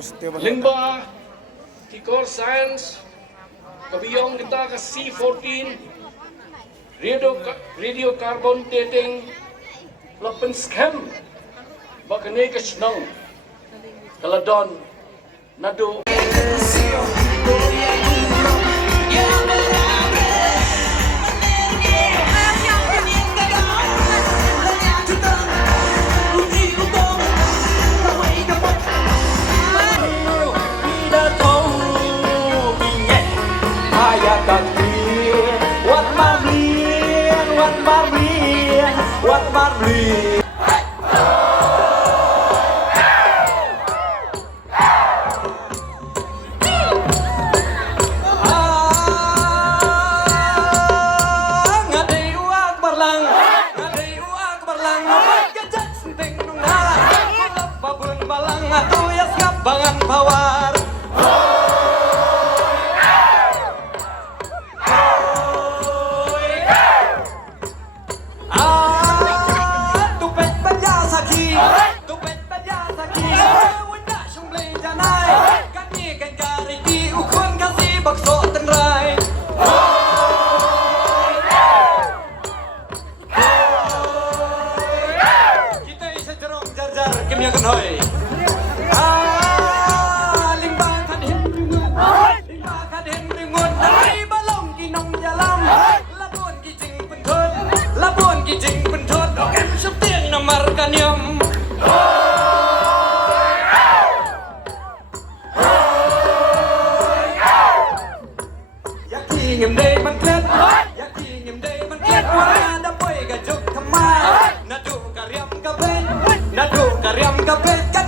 Limba, Tikor Science, kabiyong kita ka C14, radio carbon dating, lapan scam, bakane ka senang, kaladon, nado. Bangan pawar tupet baja saki wanda shumble janai kami kan kariti ukun kasih bakso tenrai kita isa jerong jar kami akan hoy jing pentot em septiang namarkan yam yakin ngem day man klet wala da boy ga juk kamai nadu karyam kapet